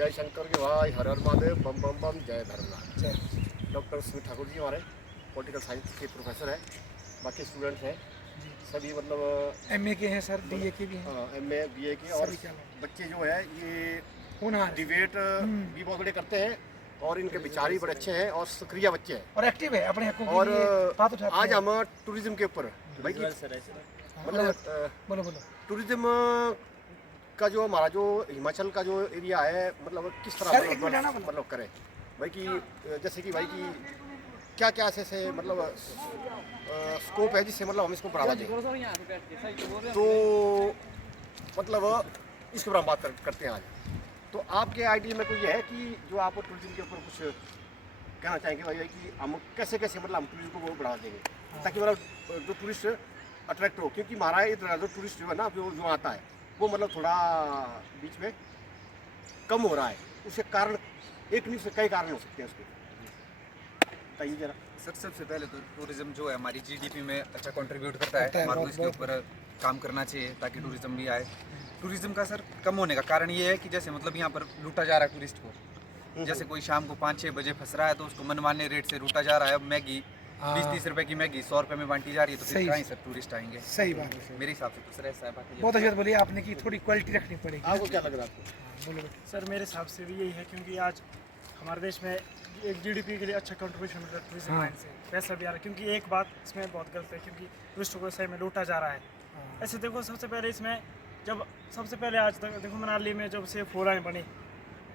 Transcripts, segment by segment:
जय शंकर के भाई, हर हर महादेव, बम बम बम, जय धर्मनाथ। डॉक्टर सुमित ठाकुर जी हमारे पॉलिटिकल साइंस के प्रोफेसर हैं। बाकी स्टूडेंट्स हैं सभी, मतलब एमए के हैं सर, बीए के भी हैं। एमए बीए के, और बच्चे जो है ये डिबेट भी बहुत बड़े करते हैं और इनके विचार भी बड़े अच्छे हैं और सक्रिय बच्चे हैं और एक्टिव है अपने हकों के और लिए बात उठाते हैं। आज हम टूरिज्म के ऊपर भाई मतलब बोलो टूरिज्म का जो हमारा जो हिमाचल का जो एरिया है, मतलब किस तरह मतलब करें भाई कि जैसे कि भाई कि क्या क्या ऐसे मतलब स्कोप है जिससे मतलब हम इसको बढ़ावा दें, तो मतलब इसके ऊपर हम बात करते हैं आज। तो आपके आइडिया में कोई ये है कि जो आप टूरिज्म के ऊपर कुछ कहना चाहेंगे भाई कि हम कैसे कैसे मतलब हम टूरिज्म को बढ़ावा देंगे ताकि मतलब जो टूरिस्ट अट्रैक्ट हो, क्योंकि हमारा इधर जो टूरिस्ट जो है ना जो आता है वो मतलब थोड़ा बीच में कम हो रहा है। उसके कारण एक नहीं से कई कारण हो सकते हैं उसके, बताइए जरा। सर सबसे पहले तो टूरिज्म जो है हमारी जीडीपी में अच्छा कंट्रीब्यूट करता है, हमारे को इसके ऊपर काम करना चाहिए ताकि टूरिज्म भी आए। टूरिज्म का सर कम होने का कारण ये है कि जैसे मतलब यहाँ पर लूटा जा रहा है टूरिस्ट को। जैसे कोई शाम को 5-6 बजे फंस रहा है तो उसको मनमाने रेट से लूटा जा रहा है। अब मैगी 20-30 रुपए की मैगी 100 रुपए में बांटी जा रही है, तो फिर कहाँ सर टूरिस्ट आएंगे। सही बात है मेरे हिसाब से तो सर ऐसा है। बाकी बहुत अच्छी बात बोली आपने कि थोड़ी क्वालिटी रखनी पड़ेगी। आपको क्या लग रहा है आपको? बोलो सर मेरे हिसाब से भी यही है, क्योंकि आज हमारे देश में एक जीडीपी के लिए अच्छा कंट्रीब्यूशन मिल रहा है टूरिज्म लाइन से, पैसा भी आ रहा है। क्योंकि एक बात इसमें बहुत गलत है, क्योंकि टूरिस्टों को सही में लूटा जा रहा है। ऐसे देखो, सबसे पहले इसमें सबसे पहले आज तक देखो मनाली में जब से 4 लाइन बनी,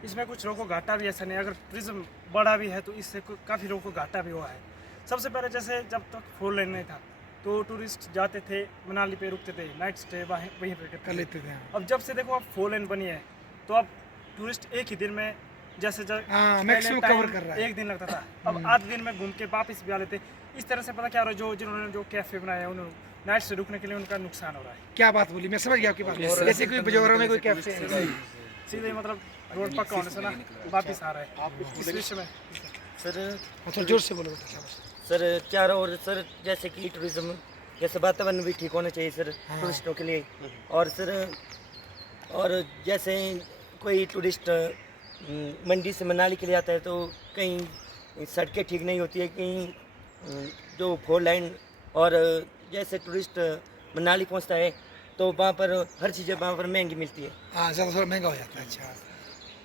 इसमें कुछ लोगों को घाटा भी ऐसा नहीं। अगर टूरिज्म बढ़ा भी है तो इससे काफ़ी लोगों को घाटा भी हुआ है। सबसे पहले जैसे जब तक 4 लाइन नहीं था तो टूरिस्ट जाते थे मनाली पे, रुकते थे, नाइट स्टे वहीं पे कर लेते थे। अब जब से देखो अब 4 लाइन बनी है तो अब टूरिस्ट एक ही दिन में जैसे मैक्सिमम कवर कर रहा है। एक दिन लगता था, अब आधे दिन में घूम के वापस भी आ लेते। इस तरह से पता क्या हो रहा है, जिन्होंने जो कैफे बनाए हैं उन्होंने नाइट से रुकने के लिए उनका नुकसान हो रहा है। क्या बात बोली, मैं समझ गया आपकी बात। जैसे कोई बजौरा में कोई कैफे है, सीधे मतलब रोड पक्का होने से ना वापस आ रहा है। आप इस विषय में सर थोड़ा जोर से बोलो। सर क्या रहा, और सर जैसे कि टूरिज्म जैसे वातावरण भी ठीक होना चाहिए सर टूरिस्टों के लिए। और सर और जैसे कोई टूरिस्ट मंडी से मनाली के लिए आता है तो कहीं सड़कें ठीक नहीं होती है, कहीं जो 4 लाइन, और जैसे टूरिस्ट मनाली पहुंचता है तो वहाँ पर हर चीज़ वहाँ पर महंगी मिलती है। हाँ, ज़्यादा थोड़ा महंगा हो जाता है। अच्छा,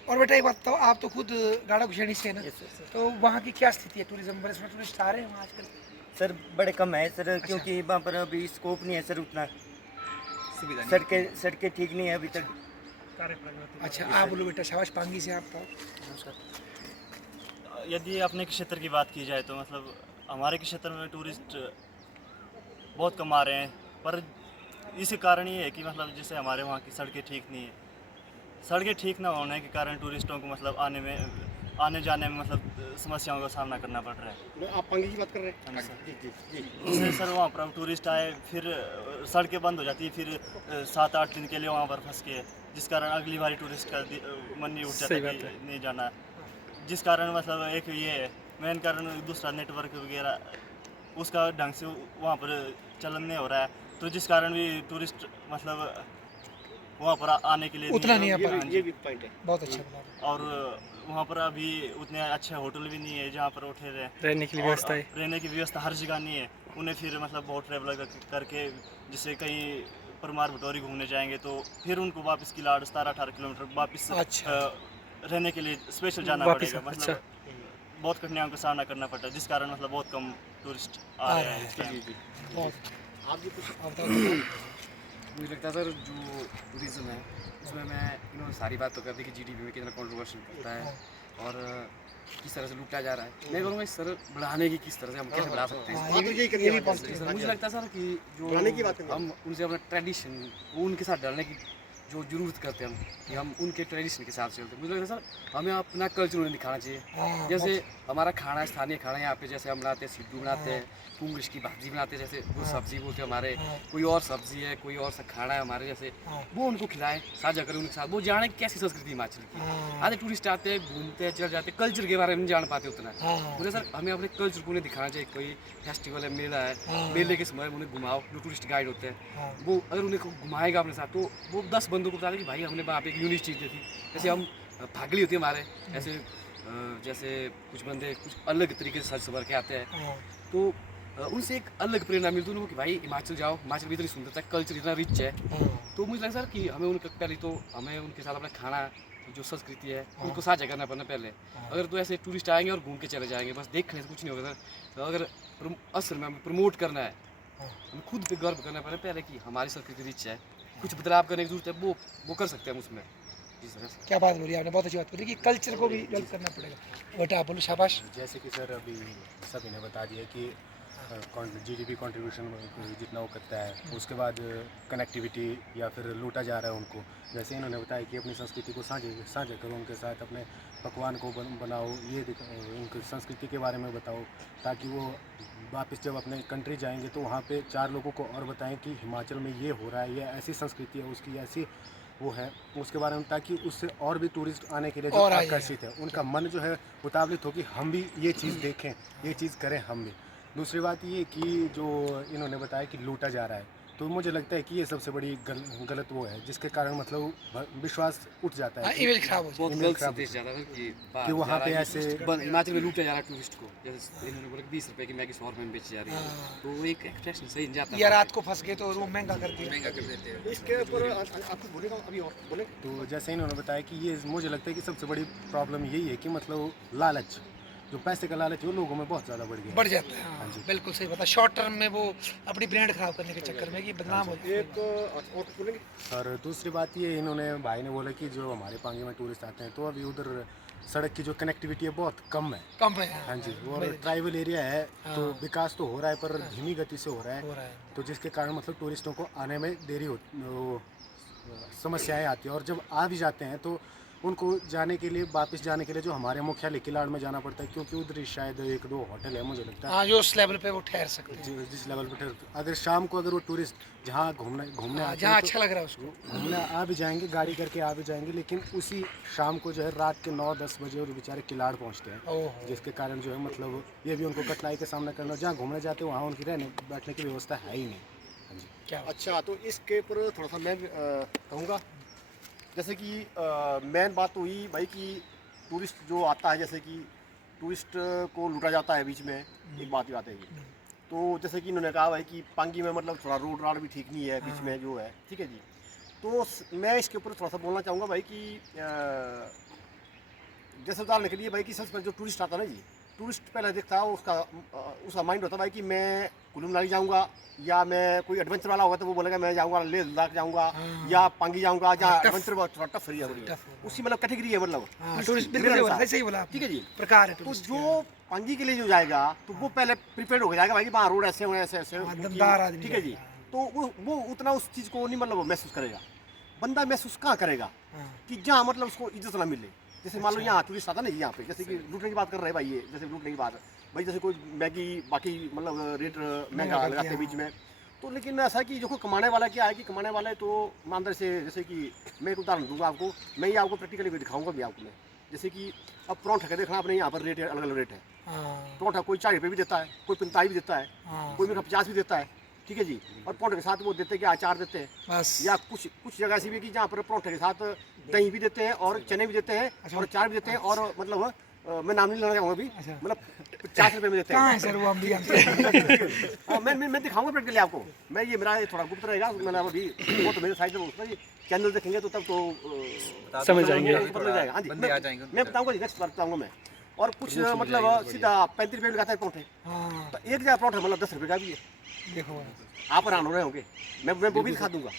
और बेटा एक बात बताओ, आप तो खुद गाड़ा गुशेड़ी से है ना, तो वहाँ की क्या स्थिति है टूरिज्म पर? इसमें टूरिस्ट आ रहे हैं वहाँ आजकल? सर बड़े कम है सर, क्योंकि वहाँ पर अभी स्कोप नहीं है सर उतना, सुविधा सड़कें ठीक नहीं है अभी तक। अच्छा, आप बोलो बेटा, शाबाश पांगी से आप। यदि अपने क्षेत्र की बात की जाए तो मतलब हमारे क्षेत्र में टूरिस्ट बहुत कम आ रहे हैं, पर इसी कारण ये है कि मतलब जैसे हमारे वहाँ की सड़कें ठीक नहीं है। सड़कें ठीक ना होने के कारण टूरिस्टों को मतलब आने जाने में मतलब समस्याओं का सामना करना पड़ रहा है। आप पांगी की बात कर रहे हैं? जैसे सर वहाँ पर टूरिस्ट आए, फिर सड़कें बंद हो जाती है, फिर 7-8 दिन के लिए वहाँ पर फंस के, जिस कारण अगली बारी टूरिस्ट का मन नहीं उठ जाता कि नहीं जाना। जिस कारण मतलब एक ये है मेन कारण, दूसरा नेटवर्क वगैरह उसका ढंग से वहाँ पर चलन नहीं हो रहा है, तो जिस कारण भी टूरिस्ट मतलब वहाँ पर आने के लिए उतना नहीं आ पा रहा। ये भी पॉइंट है। बहुत अच्छा बोला। और वहाँ पर अभी उतने अच्छे होटल भी नहीं है जहाँ पर वो ठहरे रहने की व्यवस्था है। रहने की व्यवस्था हर जगह नहीं है। उन्हें फिर मतलब बहुत ट्रैवल करके जैसे कहीं परमार भटोरी घूमने जाएंगे तो फिर उनको वापस किलाड़ 17-18 किलोमीटर वापस रहने के लिए स्पेशल जाना पड़ेगा। मतलब बहुत कठिनाइयों का सामना करना पड़ता है, जिस कारण मतलब बहुत कम टूरिस्ट आ रहे हैं। आप भी कुछ मुझे लगता है सर जो टूरिज्म है उसमें मैं इन्होंने सारी बात तो कर दी कि जीडीपी में कितना कंट्रीब्यूशन करता है और किस तरह से लूटा जा रहा है। मैं बोलूँगा इस सर बढ़ाने की किस तरह से हम कैसे बढ़ा सकते हैं। मुझे लगता है सर कि जो हम उनसे अपना ट्रेडिशन उनके साथ डालने की जो जरूरत करते हैं हम कि हम उनके ट्रेडिशन के हिसाब से चलते हैं। मुझे लगता है सर हमें अपना कल्चर उन्हें दिखाना चाहिए। जैसे हमारा खाना स्थानीय खाना यहाँ पे जैसे हम बनाते हैं, सिड्डू बनाते हैं, पुंगश की भाजी बनाते हैं, जैसे वो सब्जी बोलते हैं हमारे, कोई और सब्जी है, कोई और सा खाना है हमारे, जैसे वो उनको खिलाएं, साझा करें उनके साथ, वो जाने कैसी संस्कृति हिमाचल की। आधे टूरिस्ट आते हैं, घूमते हैं, चल जाते हैं, कल्चर के बारे में नहीं जान पाते उतना। मुझे सर हमें अपने कल्चर को उन्हें दिखाना चाहिए। कोई फेस्टिवल है, मेला है, मेले के समय उन्हें घुमाओ, जो टूरिस्ट गाइड होते हैं वो अगर उन्हें घुमाएगा अपने साथ तो वो 10 बंदों को बता दें कि भाई हमने वहाँ पे एक यूनिक चीज़ देखी। जैसे हम भागली होती है हमारे ऐसे जैसे कुछ बंदे कुछ अलग तरीके से सज सवर के आते हैं हाँ, तो उनसे एक अलग प्रेरणा मिलती है उनको कि भाई हिमाचल जाओ, हिमाचल भी इतनी सुंदरता कल्चर इतना रिच है। हाँ, तो मुझे लगता है सर कि हमें उनके पहले तो हमें उनके साथ अपना खाना जो संस्कृति है उनको साझा करना पड़ना पहले। अगर तो ऐसे टूरिस्ट आएंगे और घूम के चले जाएंगे बस देखने से कुछ नहीं होगा सर। तो अगर असल में हमें प्रमोट करना है, हमें खुद पे गर्व करना पड़े पहले कि हमारी संस्कृति रिच है, कुछ बदलाव करने की जरूरत है, वो कर सकते हैं हम उसमें। जी सर ऐसा। क्या बात बोली आपने, बहुत अच्छी बात बोली कि कल्चर को भी डेवलप करना पड़ेगा। बेटा आप बोलो, शाबाश। जैसे कि सर अभी सभी ने बता दिया कि जीडीपी कंट्रीब्यूशन जितना वो करता है, उसके बाद कनेक्टिविटी या फिर लूटा जा रहा है उनको। जैसे इन्होंने बताया कि अपनी संस्कृति को साझा करो उनके साथ, अपने पकवान को बनाओ, ये उनकी संस्कृति के बारे में बताओ, ताकि वो वापस जब अपने कंट्री जाएंगे तो वहाँ पे 4 लोगों को और बताएं कि हिमाचल में ये हो रहा है, ये ऐसी संस्कृति है, उसकी ऐसी वो है उसके बारे में, ताकि उससे और भी टूरिस्ट आने के लिए जो और आइए। आकर्षित है, उनका मन जो है उतावलित हो कि हम भी ये चीज़ देखें, ये चीज़ करें हम भी। दूसरी बात ये कि जो इन्होंने बताया कि लूटा जा रहा है, तो मुझे लगता है कि ये सबसे बड़ी गलत वो है, जिसके कारण मतलब विश्वास उठ जाता हाँ, है इमेज खराब हो बहुत इमेज गलत खराब संदेश जाता है कि वहाँ पे ऐसे हिमाचल में लूटा जा रहा है टूरिस्ट को। जैसे इन्होंने बोला कि 20 रुपए की मैगी 100 रुपए में बेची जा रही है, हाँ। तो वो एक एक्सप्रेशन सही नहीं जाता जाए। या रात को फंस गए तो रूम महंगा कर दिया। इसके ऊपर आपको बोलेगा अभी और बोले। तो जैसे इन्होंने बताया कि ये मुझे लगता है कि सबसे बड़ी प्रॉब्लम यही है कि मतलब लालच, जो पैसे का लालच है वो लोगों में बहुत ज़्यादा बढ़ गया बढ़ जाता है। हाँ, बिल्कुल सही बता। शॉर्ट टर्म में वो अपनी ब्रांड खराब करने के चक्कर में कि बदनाम हो जाए। एक और कुछ बोलेंगे। और दूसरी बात ये इन्होंने भाई ने बोला कि जो हमारे पांगी में टूरिस्ट आते हैं तो अभी उधर सड़क की जो कनेक्टिविटी है बहुत कम है। कम है। हाँ जी, और ट्राइबल एरिया है तो विकास तो हो रहा है पर धीमी गति से हो रहा हो है, रहा है। तो जिसके कारण मतलब टूरिस्टों को आने में देरी हो समस्याएं आती है, और जब आ भी जाते हैं तो उनको जाने के लिए वापस जाने के लिए जो हमारे मुख्यालय किलाड़ में जाना पड़ता है, क्योंकि उधर ही शायद 1-2 होटल है मुझे लगता है हाँ, जो उस लेवल पे वो ठहर सकते हैं। जिस लेवल पर अगर शाम को अगर वो टूरिस्ट जहाँ घूमने हाँ, आते जहाँ हैं अच्छा लग रहा है उसको। घूमने आ भी जाएंगे, गाड़ी करके आ भी जाएंगे, लेकिन उसी शाम को जो है रात के 9-10 बजे वो बेचारे किलाड़ पहुँचते हैं, ओह, जिसके कारण जो है मतलब ये भी उनको कठिनाई का सामना करना, जहाँ घूमने जाते हैं वहाँ उनकी रहने बैठने की व्यवस्था है ही नहीं। हाँ जी। क्या बात। अच्छा, तो इसके ऊपर थोड़ा सा मैं कहूँगा, जैसे कि मेन बात तो हुई भाई कि टूरिस्ट जो आता है, जैसे कि टूरिस्ट को लूटा जाता है बीच में, एक बात ही बात है ये। तो जैसे कि इन्होंने कहा भाई कि पांगी में मतलब थोड़ा रोड राड भी ठीक नहीं है बीच में जो है, ठीक है जी। तो मैं इसके ऊपर थोड़ा सा बोलना चाहूँगा भाई कि जैसे उदाहरण के लिए भाई कि सबसे पहले जो टूरिस्ट आता है ना जी, टूरिस्ट पहले देखता है उसका माइंड होता है भाई कि मैं कुल्लू मनाली जाऊँगा, या मैं कोई एडवेंचर वाला होगा तो वो बोलेगा मैं जाऊँगा लेह लद्दाख जाऊँगा या पांगी जाऊँगा, जहाँ एडवेंचर थोड़ा टफ एरिया हो रही है, उसकी मतलब कैटेगरी है मतलब हाँ, टूरिस्ट बिल्कुल सही बोला आपने। ठीक है जी। प्रकार है तो टूरिस्ट जो पांगी के लिए जो जाएगा तो वो पहले प्रिपेयर्ड हो जाएगा भाई कि वहाँ रोड ऐसे होंगे ऐसे ऐसे हाँ, क्योंकि- दमदार आदमी ठीक है जी। जाएगा। तो वो उतना उस चीज़ को नहीं मतलब महसूस करेगा। बंदा महसूस कहाँ करेगा हाँ, कि जहाँ मतलब उसको इज्जत ना मिले। जैसे मान लो यहाँ टूरिस्ट आता नहीं यहाँ पे, जैसे कि लूटने की बात कर रहे हैं भाई, ये जैसे लूटने की बात है भाई, जैसे कोई मैगी बाकी मतलब रेट महंगा कर लगाते दिया, हैं बीच में। तो लेकिन ऐसा है कि जो कमाने वाला क्या है कि कमाने वाला है तो ईमानदारी से, जैसे कि मैं एक उदाहरण दूंगा आपको, मैं ये आपको प्रैक्टिकली भी दिखाऊंगा भी आपको मैं। जैसे कि अब परौंठा का देखना अपने यहाँ पर रेट है, अलग अलग रेट है। हाँ, परौंठा कोई 40 रुपये भी देता है, कोई 45 भी देता है, हाँ, कोई मेरा 50 भी देता है, ठीक है जी। और परौंठे के साथ वो देते हैं कि अचार देते हैं, बस या कुछ जगह ऐसी भी है कि जहाँ पर परौंठे के साथ दही भी देते हैं और चने भी देते हैं और अचार भी देते हैं, और मतलब मैं नाम नहीं लेना चाहूँगा अभी, अच्छा। मतलब 50 रुपये में देते कहाँ हैं। है सर वो, हम भी जानते हैं। हाँ, मैं दिखाऊंगा प्रैक्टिकली आपको। मैं ये मेरा थोड़ा गुप्त रहेगा, मैंने अभी वो तो मेरे साइड में उसमें चैनल देखेंगे तो तब तो समझ जाएंगे, पता लग जाएगा। हाँ जी, मैं बताऊँगा जी, नेक्स्ट बार बताऊँगा मैं। और कुछ मतलब सीधा 35 रुपये में खाता है परौंठे, हाँ, तो एक जगह परौठा मतलब 10 रुपये का भी है। देखो आप हैरान हो रहे होंगे, मैं वो भी दिखा दूंगा,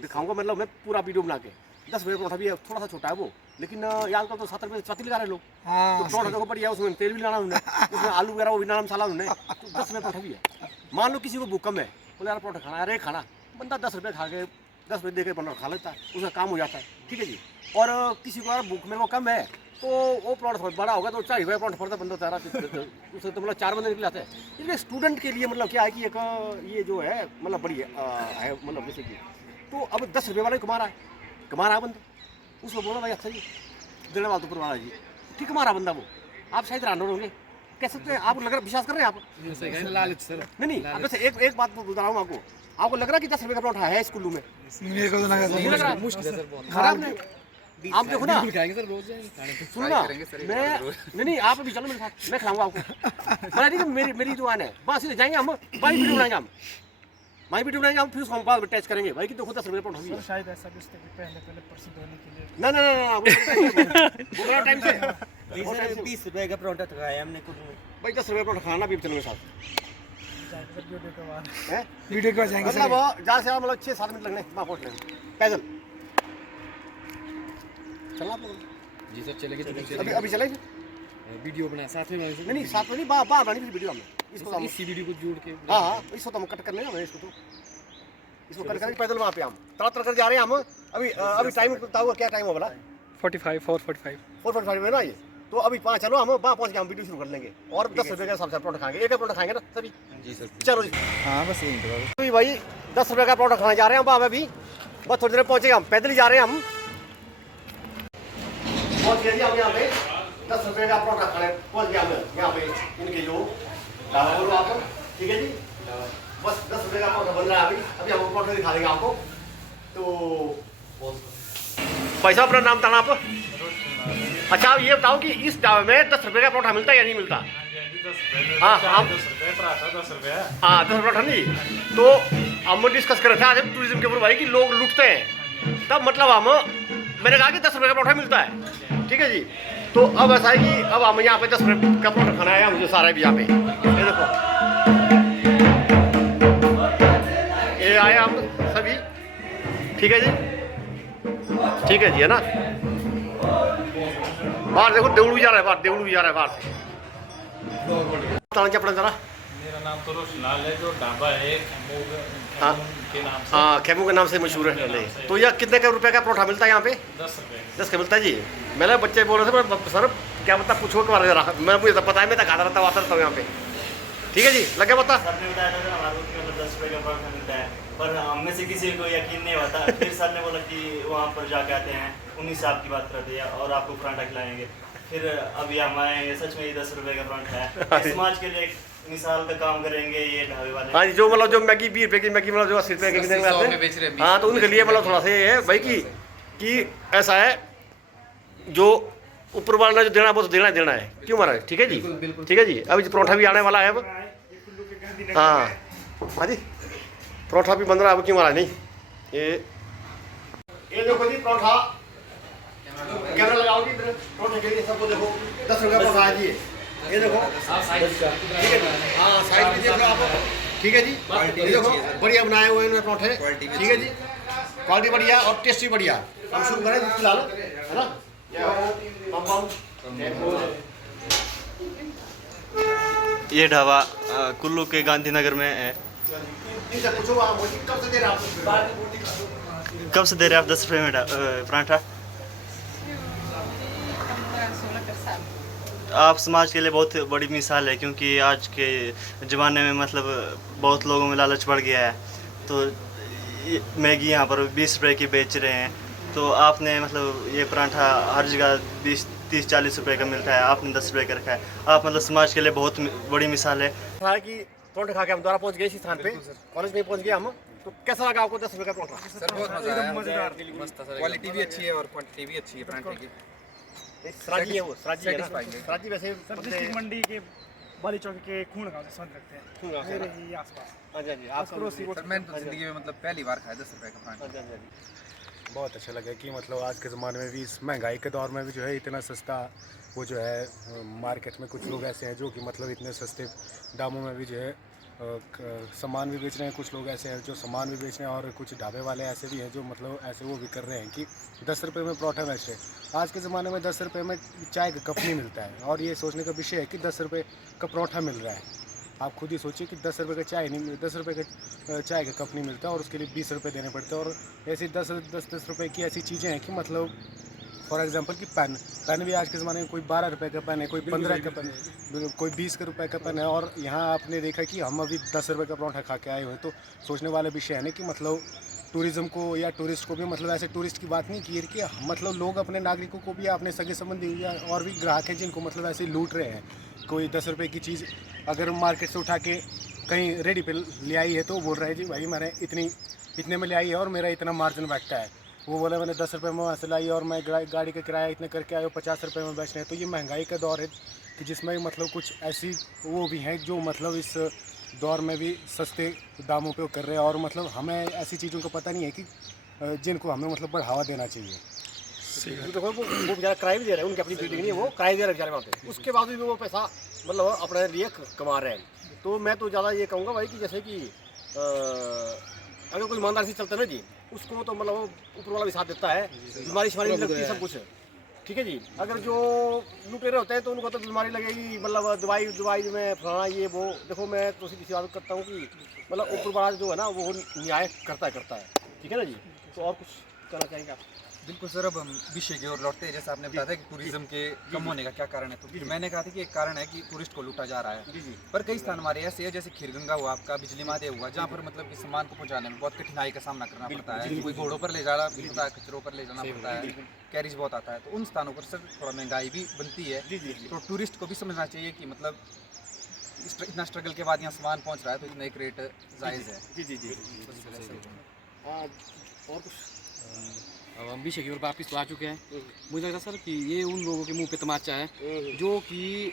दिखाऊंगा, मतलब मैं पूरा वीडियो बना के। 10 रुपये परौठा भी है, थोड़ा सा छोटा है वो, लेकिन आजकल तो 7 रुपये चपाती लगा रहे लोग। हाँ, तो परौठा देखो बढ़िया, उसमें तेल भी डाला उन्होंने, उसमें आलू वगैरह वो भी डाला मसाला उन्होंने, तो 10 रुपये परौठा भी है। मान लो किसी को भूख कम है, बोले यार परौठा खाना, अरे खाना, बंदा 10 रुपये खा के 10 रुपये दे के परौठा खा लेता है, उसका काम हो जाता है, ठीक है जी। और किसी को अगर भूख में वो कम है तो वो परौठा थोड़ा बड़ा होगा तो 40 रुपये परौठा पड़ता, बंदा चारा उससे तो मतलब 4 बंदे निकल जाते हैं। इसलिए स्टूडेंट के लिए मतलब क्या है कि एक ये जो है मतलब बड़ी है मतलब जैसे कि, तो अब 10 रुपये वाला ही कमा रहा है बंदा, उसको बोला भाई अच्छा जी देने वाला तो ऊपर वाला जी, ठीक कमा रहा बंदा वो। आप शायद हैरान होंगे, कह सकते हैं, आपको लग रहा विश्वास कर रहे हैं आप? लालच सर। नहीं, अब जैसे एक बात बता रहा हूँ आपको लग रहा है कि 10 रुपये का परौठा है स्कूलों में? मेरे को तो लगा नहीं लग रहा, मुश्किल है सर बहुत। खराब नहीं, आप देखो ना, बिल्कुल खाएंगे सर, रोज जाएंगे खाने को। सुनो ना, मैं नहीं आप भी चलो मेरे साथ, मैं खिलाऊंगा आपको। मैं नहीं कि मेरी दुकान है, बस सीधे जाएंगे हम, वहीं वीडियो बनाएंगे हम, वहीं वीडियो बनाएंगे हम, फिर उसको हम बाद में टेस्ट करेंगे भाई कि देखो 10 रुपये परोठा होगी। सर शायद ऐसा भी उसके पहले प्रसिद्ध होने के लिए ना ना ना वो बड़ा टाइम से सर 20 रुपए का परोठा खाया हमने कुछ में। भाई 10 रुपये परोठा खाना भी चलो मेरे साथ जाएंगे सर वीडियो के बाद। है। वीडियो के बाद जाएंगे सर। मतलब जहाँ से आप मतलब 6-7 मिनट लगने वहाँ पहुँच लेंगे पैदल। चलना आप लोग जी सर चलेंगे, अभी चलेंगे। वीडियो बनाए साथ में बनाएंगे। नहीं साथ में नहीं, बाहर बनानी थी वीडियो हमने इसको हम। इसी वीडियो को जोड़ के। हाँ इसको तो हम कट कर लेंगे हमें, इसको कट करेंगे पैदल वहाँ पे हम तरह कर जा रहे हैं हम। अभी टाइम बताओ क्या टाइम हो बोला? 4:45 है ना ये, तो अभी 5 चलो हम वहाँ पहुँच के हम वीडियो शुरू कर लेंगे और 10 रुपये का सबसे परोठा खाएंगे, एक परोठा खाएंगे ना सभी। जी सर चलो जी हाँ बस यही तो। अभी भाई 10 रुपये का परोठा खाने जा रहे हैं वहाँ अभी, बस थोड़ी देर पहुँचेगा, हम पैदल ही जा रहे हैं हम। पहुँच गए जी हम यहाँ पे 10 रुपये का परोठा खाने पहुँच गया हम यहाँ पे इनके जो ढाबा बोलो आप, ठीक है जी। बस 10 रुपये का परोठा बन रहा है अभी हम परोठा दिखा देंगे आपको। तो भाई साहब अपना नाम था ना आप? अच्छा आप ये बताओ कि इस ढाबे में 10 रुपये का परोठा मिलता है या नहीं मिलता? हाँ हम 10 रुपये हाँ 10 परोठा नहीं, तो हम डिस्कस कर रहे थे आज टूरिज्म के ऊपर भाई कि लोग लुटते हैं, तब मतलब हम मैंने कहा कि 10 रुपये का परोठा मिलता है, ठीक है जी। तो अब ऐसा है कि अब हम यहाँ पे 10 रुपये का परोठा खाना है मुझे सारा भी यहाँ पे, ये देखो ये आए हम सभी, ठीक है जी, ठीक है जी, है ना। बाहर देखो देवड़ू भी जा रहा है, बाहर देवड़ू भी जा रहा है बाहर से। अपना जरा मेरा नाम तो रोशनाल है, जो ढाबा है हाँ के नाम से हाँ खेमू के नाम से मशहूर है। तो यह कितने का रुपए का परोठा मिलता है यहाँ पे? 10 रुपये 10 का मिलता है जी। मेरे बच्चे बोल रहे थे सर क्या पता पूछो के बारे में जरा, मैं मुझे तो पता है, मैं तो खाता रहता हूँ आता रहता हूँ यहाँ पे, ठीक है जी। लगे पता सर ने बताया था कि हमारे को 10 रुपये का परोठा मिलता है, पर हम में से किसी को यकीन नहीं होता। फिर सर ने बोला कि वहाँ पर जाके आते हैं, उन्हीं से आपकी बात करते हैं और आपको पराठा खिलाएंगे। फिर अभी हम आएंगे, सच में ये 10 रुपये का पराठा है, इस समाज के लिए एक मिसाल का काम करेंगे ये ढाबे वाले। हाँ जी, जो मतलब जो मैगी 20 रुपये की मैगी मतलब जो 80 रुपये की कितने में आते हैं, हाँ तो उनके लिए मतलब थोड़ा सा ये है भाई कि ऐसा है जो ऊपर वाला ने जो देना है वो तो देना है, क्यों महाराज, ठीक है जी, ठीक है जी। अभी परोठा भी आने वाला है अब, हाँ हाँ जी परोठा भी बन रहा है अब, क्यों महाराज नहीं। ये देखो जी परोठा, कैमरा लगाओ जी इधर परोठे के लिए, सबको देखो 10 रुपये परोठा है जी, ये देखो ठीक है जी, हाँ साइज भी देखो आप, ठीक है जी। ये देखो बढ़िया बनाए हुए हैं परोठे, ठीक है जी, क्वालिटी बढ़िया और टेस्ट भी बढ़िया। हम शुरू करें फिलहाल, है ना। ये ढाबा कुल्लू के गांधीनगर में है। कब से दे रहे हैं आप 10 रुपये में पराठा? आप समाज के लिए बहुत बड़ी मिसाल है, क्योंकि आज के ज़माने में मतलब बहुत लोगों में लालच बढ़ गया है। तो मैगी यहाँ पर 20 रुपये की बेच रहे हैं, तो आपने मतलब ये पराठा हर जगह 20-30-40 रुपये का मिलता है, आपने 10 रुपये का रखा है। आप मतलब समाज के लिए बहुत बड़ी मिसाल है। कि परोठा खा के हम दोबारा पहुँच गए इसी स्थान पे, कॉलेज में पहुँच गए हम। तो कैसा लगा आपको 10 रुपये का परोठा? सर बहुत मजा आया, मस्त था, क्वालिटी भी अच्छी है और क्वांटिटी भी अच्छी है पराठे की। सराजी है वो, सराजी है ना, सराजी वैसे सर डिस्ट्रिक्ट मंडी के बाली चौकी के खून गाँव से संबंध रखते हैं, खून गाँव से मेरे ही आसपास। हाँ जी हाँ जी, आप पड़ोसी वो सर मैंने तो जिंदगी में मतलब पहली बार खाया 10 रुपये का पराठा। हाँ जी हाँ जी। बहुत अच्छा लगा कि मतलब आज के ज़माने में भी इस महंगाई के दौर में भी जो है इतना सस्ता वो जो है मार्केट में कुछ लोग ऐसे हैं जो कि मतलब इतने सस्ते दामों में भी जो है सामान भी बेच रहे हैं। कुछ लोग ऐसे हैं जो सामान भी बेच रहे हैं और कुछ ढाबे वाले ऐसे भी हैं जो मतलब ऐसे वो भी कर रहे हैं कि 10 रुपये में परोठा बेच रहे हैं। आज के ज़माने में 10 रुपये में चाय का कप नहीं मिलता है, और ये सोचने का विषय है कि 10 रुपये का परोठा मिल रहा है। आप खुद ही सोचिए कि 10 रुपये का चाय नहीं, 10 रुपये का चाय का कप नहीं मिलता और उसके लिए 20 रुपये देने पड़ते हैं। और ऐसी 10 रुपये की ऐसी चीज़ें हैं कि मतलब फॉर एग्जांपल कि पेन भी आज के ज़माने में कोई 12 रुपये का पेन है, कोई 15 का पेन है, कोई 20 रुपये का पेन है। और यहाँ आपने देखा कि हम अभी 10 रुपये का परोठा खा के आए हुए हैं। तो सोचने वाला विषय है ना कि मतलब टूरिज़्म को या टूरिस्ट को भी मतलब ऐसे टूरिस्ट की बात नहीं की है कि मतलब लोग अपने नागरिकों को भी या अपने सगे संबंधी या और भी ग्राहक हैं जिनको मतलब ऐसे लूट रहे हैं। कोई 10 रुपये की चीज़ अगर मार्केट से उठा के कहीं रेडी पे ले आई है तो बोल रहा है जी भाई मैंने इतने में ले आई है और मेरा इतना मार्जिन बैठता है। वो बोला मैंने 10 रुपये में वहाँ से लाई और मैं गाड़ी का किराया इतने करके आया 50 रुपये में बेच रहे हैं। तो ये महंगाई का दौर है कि जिसमें मतलब कुछ ऐसी वो भी हैं जो मतलब इस दौर में भी सस्ते दामों पे कर रहे हैं, और मतलब हमें ऐसी चीज़ों का पता नहीं है कि जिनको हमें मतलब बढ़ावा देना चाहिए। देखो वो बेचारा किराया भी दे रहे हैं, उनकी अपनी बिल्डिंग नहीं है, वो किराया दे रहे हैं बेचारे वहाँ पे, उसके बाद भी वो पैसा मतलब अपने लिए कमा रहे हैं। तो मैं तो ज़्यादा ये कहूँगा भाई कि जैसे कि अगर कोई ईमानदारी से चलता है ना जी, उसको तो मतलब ऊपर वाला भी साथ देता है, बीमारी शिमारी भी लगती है सब कुछ, ठीक है जी। अगर जो लुटेरे होते हैं तो उनको तो बीमारी लगेगी, मतलब दवाई में फलाना ये वो। देखो मैं तो सीधी सी बात करता हूँ कि मतलब ऊपर वाला जो है ना वो न्याय करता है, ठीक है ना जी। तो और कुछ कहना चाहेंगे आप? बिल्कुल सर, अब हम विषय की ओर लौटते हैं। जैसे आपने बताया था कि टूरिज्म के कम होने का क्या कारण है, तो फिर मैंने कहा था कि एक कारण है कि टूरिस्ट को लूटा जा रहा है। पर कई स्थान हमारे ऐसे है, जैसे खीरगंगा हुआ, आपका बिजली महादेव हुआ, जहाँ पर मतलब इस सामान को पहुँचाने में बहुत कठिनाई का सामना करना पड़ता है। कोई घोड़ों पर ले जाना पड़ता है, कचरों पर ले जाना पड़ता है, कैरिज बहुत आता है। तो उन स्थानों पर सर थोड़ा महंगाई भी बनती है। तो टूरिस्ट को भी समझना चाहिए कि मतलब इतना स्ट्रगल के बाद यहाँ सामान पहुँच रहा है तो इतना एक रेट जायज़ है। जी। और कुछ? अब हम विषय की ओर वापिस तो आ चुके हैं। मुझे लगता है सर कि ये उन लोगों के मुंह पे तमाचा है जो कि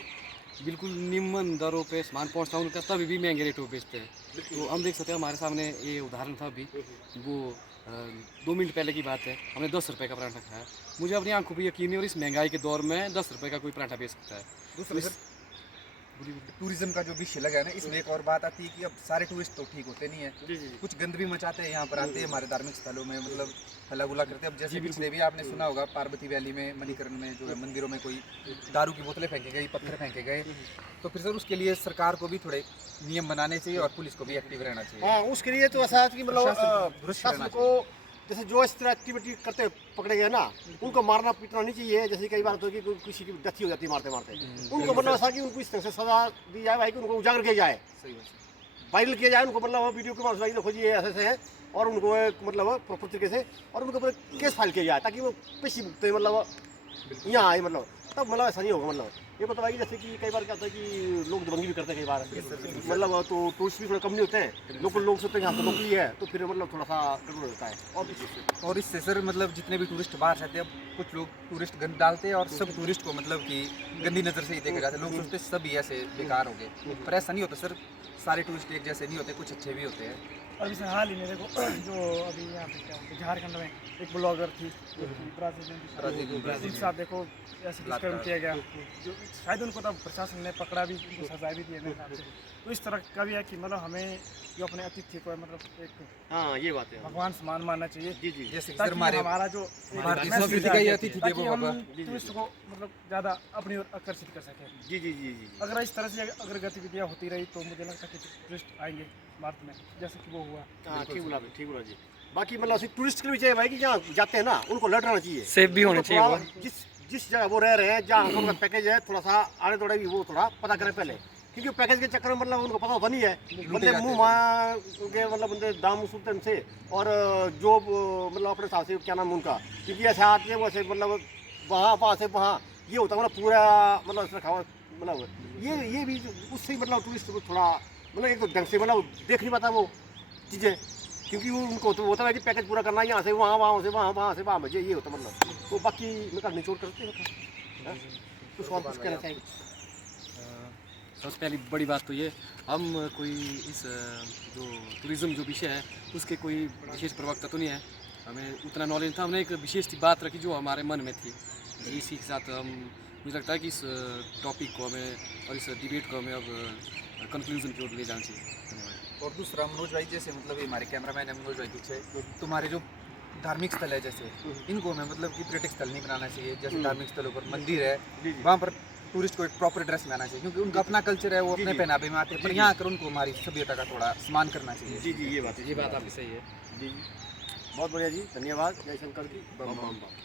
बिल्कुल निम्न दरों पे सामान पहुंचता है उनका, तभी भी महंगे रेटों पे बेचते हैं। तो हम देख सकते हैं, हमारे सामने ये उदाहरण था अभी, वो 2 मिनट पहले की बात है, हमने 10 रुपये का पराठा खाया। मुझे अपनी आंखों पर यकीन नहीं, और इस महंगाई के दौर में 10 रुपये का कोई पराठा बेच सकता है। दूसरा टूरिज्म का जो विषय लगा है ना, इसमें एक और बात आती है कि अब सारे टूरिस्ट तो ठीक होते नहीं है, कुछ गंद भी मचाते हैं यहाँ पर आते हैं हमारे धार्मिक स्थलों में, मतलब हल्ला गुला करते हैं। अब जैसे पिछले भी आपने सुना होगा पार्वती वैली में, मणिकरण में जो है मंदिरों में कोई दारू की बोतलें फेंकी गई, पत्थर फेंके गए। तो फिर सर उसके लिए सरकार को भी थोड़े नियम बनाने चाहिए और पुलिस को भी एक्टिव रहना चाहिए। हाँ, उसके लिए तो ऐसा है कि मतलब शासन को जैसे जो इस तरह एक्टिविटी करते पकड़े गए ना, उनको मारना पीटना नहीं चाहिए। जैसे कई बार तो कि किसी की डेथ हो जाती है मारते मारते, उनको मतलब ऐसा कि उनको इस तरह से सजा दी जाए भाई, कि उनको उजागर किया जाए, वायरल किया जाए उनको, मतलब वीडियो के माध्यम से देखो जी ये ऐसे है, और उनको मतलब प्रॉपर तरीके से और उनको केस फाइल किया जाए ताकि वो पेशी भुगते मतलब यहाँ आए, मतलब तब मतलब ऐसा नहीं होगा। मतलब ये मतलब भाई जैसे कि कई बार क्या होता है कि लोग दबंगी भी करते हैं कई बार, मतलब तो टूरिस्ट भी थोड़ा कम नहीं होते हैं, लोकल लोग सोचते हैं यहाँ तो लोकली है, तो फिर मतलब थोड़ा सा गड़बड़ होता है। और इससे सर मतलब जितने भी टूरिस्ट बाहर जाते हैं, अब कुछ लोग टूरिस्ट गंद डालते हैं और सब टूरिस्ट को मतलब कि गंदी नज़र से ही देखा जाता है। लोग सोचते हैं सब ही ऐसे बेकार हो गए, पर ऐसा नहीं होता सर, सारे टूरिस्ट एक जैसे नहीं होते, कुछ अच्छे भी होते हैं। अभी से हाल ही में देखो जो अभी यहाँ पे क्या होता है, झारखंड में एक ब्लॉगर थी ब्राज़ील साथ देखो ऐसे डिस्कर्म किया गया, जो शायद उनको तब प्रशासन ने पकड़ा भी, उनको सजा भी दी है। तो इस तरह का भी है कि मतलब हमें जो अपने अतिथि को मतलब एक हाँ ये बात है, भगवान समान मानना चाहिए। जी जैसे ताकि हमारा जो भारतीय संस्कृति का ये अतिथि देवो भव, टूरिस्ट को मतलब ज़्यादा अपनी ओर आकर्षित कर सके। जी। अगर इस तरह से अगर गतिविधियाँ होती रही तो मुझे लगता है कि टूरिस्ट आएंगे भारत में, जैसे कि वो हुआ। हाँ ठीक बोला जी। बाकी मतलब टूरिस्ट के लिए चाहिए भाई कि जहाँ जाते हैं ना उनको अलर्ट रहना चाहिए, सेफ भी होना चाहिए। जिस जगह वो रह रहे हैं, जहाँ उनका पैकेज है, थोड़ा सा आड़े दौड़े भी वो थोड़ा पता करें पहले, क्योंकि पैकेज के चक्कर में मतलब उनको पता होता नहीं है, बंदे मुँह मार के मतलब बंदे दाम वसूलते हैं उनसे, और जो मतलब अपने हिसाब से क्या नाम उनका, क्योंकि ऐसे आते हैं वैसे मतलब वहाँ से वहाँ ये होता है, मतलब पूरा मतलब रखा हुआ, मतलब ये भी उससे ही मतलब टूरिस्ट को थोड़ा मतलब एक तो ढंग से मतलब देख नहीं पाता वो चीज़ें, क्योंकि वो उनको तो होता है कि पैकेज पूरा करना है, यहाँ से वहाँ से वहाँ मुझे ये होता मतलब। तो बाकी मैं निचोड़ करते हैं कुछ और कुछ कहना चाहिए। सबसे पहली बड़ी बात तो ये, हम कोई इस जो टूरिज़्म जो विषय है उसके कोई विशेष प्रवक्ता तो नहीं है, हमें उतना नॉलेज था, हमने एक विशेष बात रखी जो हमारे मन में थी। इसी के साथ हम, मुझे लगता है कि इस टॉपिक को हमें और इस डिबेट को हमें अब कंक्लूजन की ओर ले जाना चाहिए। धन्यवाद। और दूसरा मनोज भाई, जैसे मतलब ये हमारे कैमरामैन है मनोज भाई पीछे, तुम्हारे जो धार्मिक स्थल है जैसे इनको हमें मतलब कि पर्यटक स्थल नहीं बनाना चाहिए। जैसे धार्मिक स्थलों पर मंदिर है, वहाँ पर टूरिस्ट को एक प्रॉपर ड्रेस में आना चाहिए, क्योंकि उनका अपना कल्चर है, वो अपने पहनावे में आते हैं, पर यहाँ आकर उनको हमारी सभ्यता का थोड़ा सम्मान करना चाहिए। जी ये बात आपकी सही है जी। बहुत बढ़िया जी, धन्यवाद। जय शंकर जी। बम बम बम।